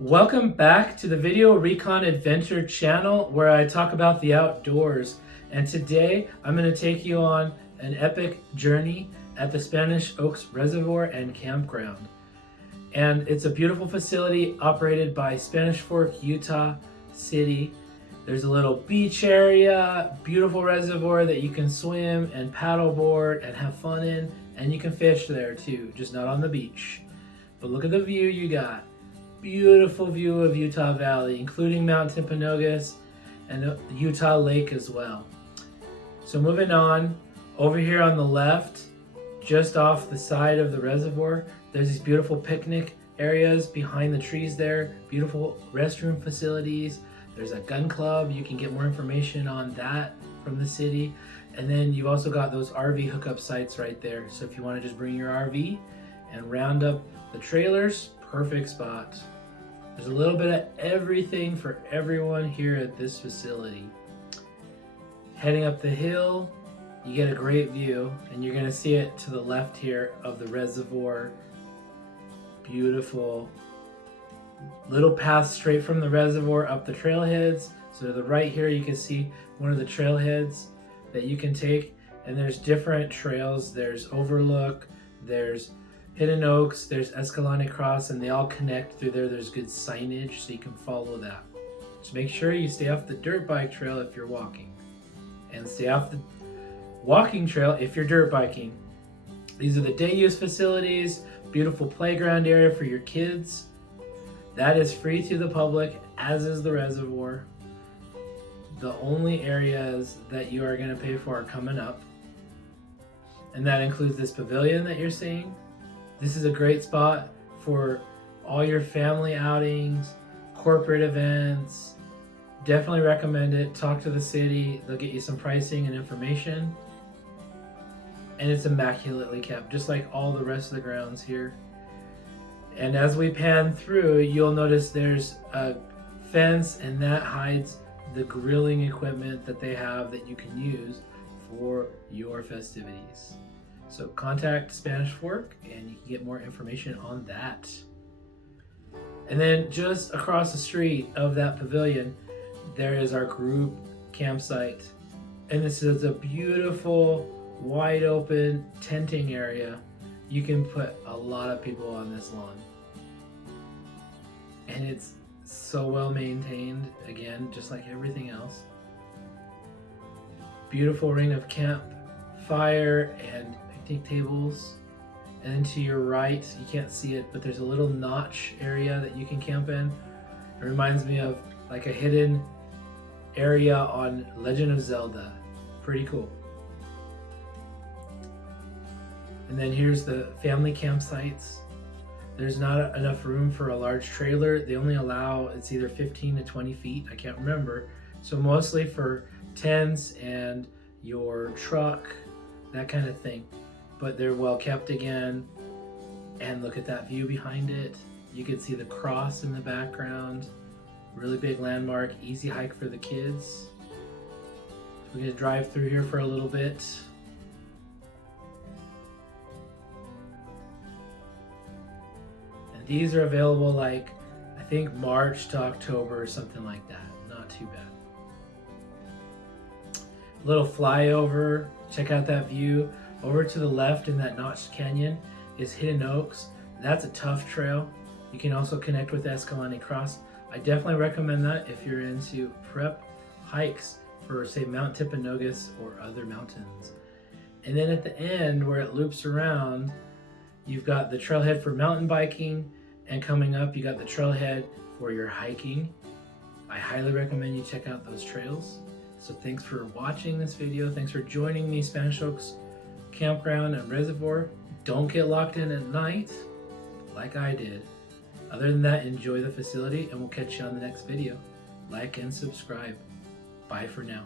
Welcome back to the Video Recon Adventure channel where I talk about the outdoors. And today I'm going to take you on an epic journey at the Spanish Oaks Reservoir and Campground. And it's a beautiful facility operated by Spanish Fork, Utah City. There's a little beach area, beautiful reservoir that you can swim and paddleboard and have fun in. And you can fish there too, just not on the beach. But look at the view you got. Beautiful view of Utah Valley, including Mount Timpanogos and Utah Lake as well. So moving on, over here on the left, just off the side of the reservoir, there's these beautiful picnic areas behind the trees there, beautiful restroom facilities. There's a gun club, you can get more information on that from the city. And then you've also got those RV hookup sites right there. So if you want to just bring your RV and round up the trailers, perfect spot. There's a little bit of everything for everyone here at this facility. Heading up the hill, you get a great view, and you're gonna see it to the left here of the reservoir. Beautiful little path straight from the reservoir up the trailheads. So to the right here, you can see one of the trailheads that you can take, and there's different trails. There's Overlook, there's Hidden Oaks, there's Escalante Cross, and they all connect through there. There's good signage so you can follow that. Just make sure you stay off the dirt bike trail if you're walking, and stay off the walking trail if you're dirt biking. These are the day use facilities, beautiful playground area for your kids. That is free to the public, as is the reservoir. The only areas that you are going to pay for are coming up, and that includes this pavilion that you're seeing. This is a great spot for all your family outings, corporate events. Definitely recommend it. Talk to the city. They'll get you some pricing and information. And it's immaculately kept, just like all the rest of the grounds here. And as we pan through, you'll notice there's a fence, and that hides the grilling equipment that they have that you can use for your festivities. So contact Spanish Fork and you can get more information on that. And then just across the street of that pavilion, there is our group campsite. And this is a beautiful, wide open tenting area. You can put a lot of people on this lawn. And it's so well maintained, again, just like everything else. Beautiful ring of campfire and picnic tables. And then to your right, you can't see it, but there's a little notch area that you can camp in. It reminds me of like a hidden area on Legend of Zelda. Pretty cool. And then here's the family campsites. There's not enough room for a large trailer. They only allow, it's either 15 to 20 feet, I can't remember. So mostly for tents and your truck, that kind of thing. But they're well kept again. And look at that view behind it. You can see the cross in the background. Really big landmark, easy hike for the kids. We're gonna drive through here for a little bit. These are available like, I think March to October or something like that. Not too bad. Little flyover, check out that view. Over to the left in that notched canyon is Hidden Oaks. That's a tough trail. You can also connect with Escalante Cross. I definitely recommend that if you're into prep hikes for, say, Mount Timpanogos or other mountains. And then at the end where it loops around, you've got the trailhead for mountain biking, and coming up, you got the trailhead for your hiking. I highly recommend you check out those trails. So thanks for watching this video. Thanks for joining me, Spanish Oaks Campground and Reservoir. Don't get locked in at night like I did. Other than that, enjoy the facility, and we'll catch you on the next video. Like and subscribe. Bye for now.